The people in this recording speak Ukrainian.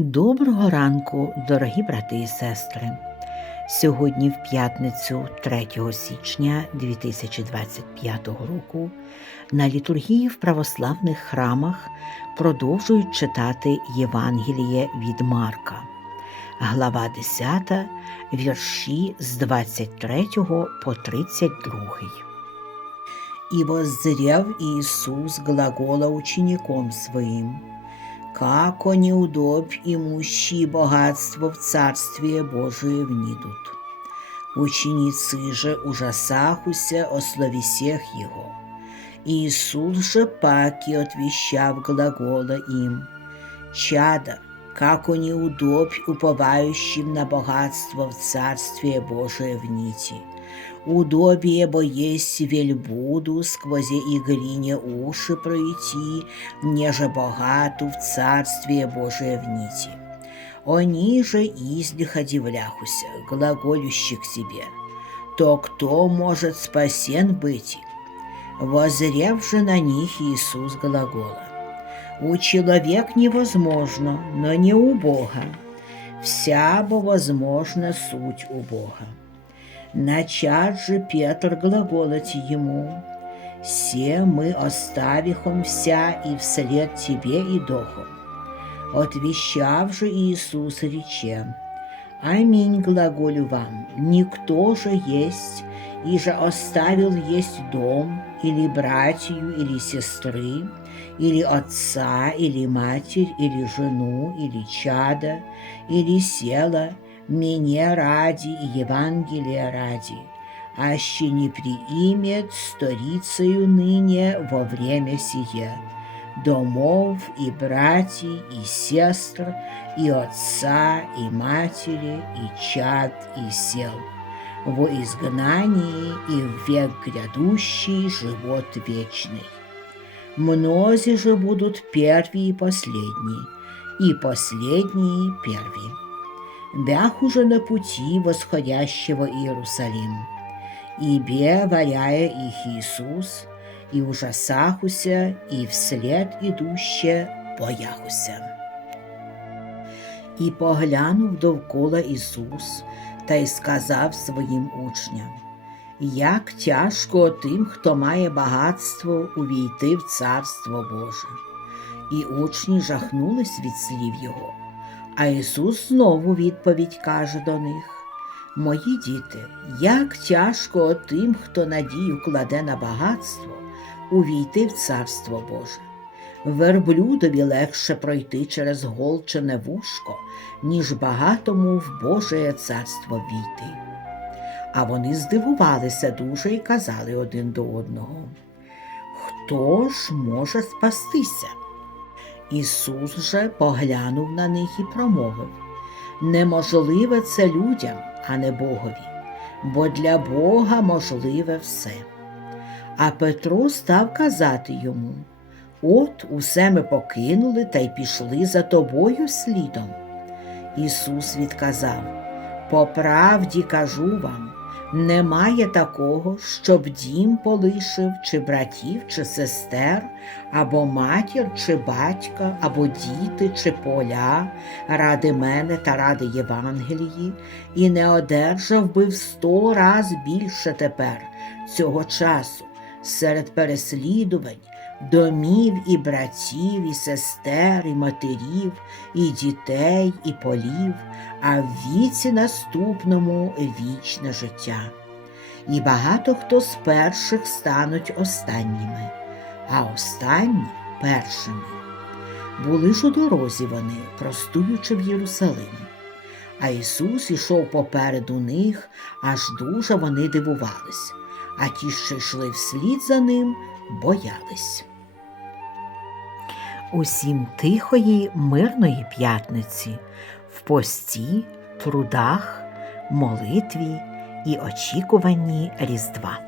Доброго ранку, дорогі брати і сестри. Сьогодні, в п'ятницю 3 січня 2025 року, на літургії в православних храмах продовжують читати Євангеліє від Марка, глава 10, вірші з 23 по 32. И воззрев Иисус глагола учеником своим, как они удобь имущие богатство в Царствие Божие внидут. Ученицы же ужасахуся о слове всех его. Иисус же паки отвещав глагола им, «Чада, как они удобь уповающим на богатство в Царствие Божие вните. Удобие бо есть вельбуду сквозь иглине уши пройти, неже богату в Царствие Божие вните. Они же издиха дивляхуся, глаголющих себе. То кто может спасен быть? Возрев же на них Иисус глагола. У человек невозможно, но не у Бога. Вся бо возможна суть у Бога. Начать же Петр глаголать ему, «Се мы оставихом вся и вслед тебе и дохом». Отвещав же Иисус рече, «Аминь глаголю вам, никто же есть, и же оставил есть дом, или братью, или сестры, или отца, или матерь, или жену, или чада, или села, мне ради и Евангелия ради, аще не приимет сторицею ныне во время сие, домов и братьев, и сестр, и отца, и матери, и чад, и сел, во изгнании и в век грядущий живот вечный. Мнози же будут первые и последние, и последние первые. Бях уже на пути восходящего Иерусалим, и бе валяя их Иисус, и ужасахуся, и вслед идуще бояхуся. І поглянув довкола Ісус та й сказав своїм учням, як тяжко тим, хто має багатство, увійти в Царство Боже. І учні жахнулись від слів Його. А Ісус знову відповідь каже до них: Мої діти, як тяжко тим, хто надію кладе на багатство, увійти в Царство Боже. Верблюдові легше пройти через голчене вушко, ніж багатому в Боже царство війти. А вони здивувалися дуже і казали один до одного: Хто ж може спастися? Ісус же поглянув на них і промовив Неможливе це людям, а не Богові, бо для Бога можливе все. А Петро став казати йому От усе ми покинули та й пішли за тобою слідом. Ісус відказав По правді кажу вам, немає такого, щоб дім полишив, чи братів, чи сестер, або матір, чи батька, або діти, чи поля, ради мене та ради Євангелії, і не одержав би в сто раз більше тепер цього часу. Серед переслідувань, домів і братів, і сестер, і матерів, і дітей, і полів, а в віці наступному вічне життя. І багато хто з перших стануть останніми, а останні першими. Були ж у дорозі вони, простуючи в Єрусалим. А Ісус ішов попереду них, аж дуже вони дивувались, а ті, що йшли вслід за ним, боялись. Усім тихої, мирної п'ятниці, в пості, трудах, молитві і очікуванні Різдва.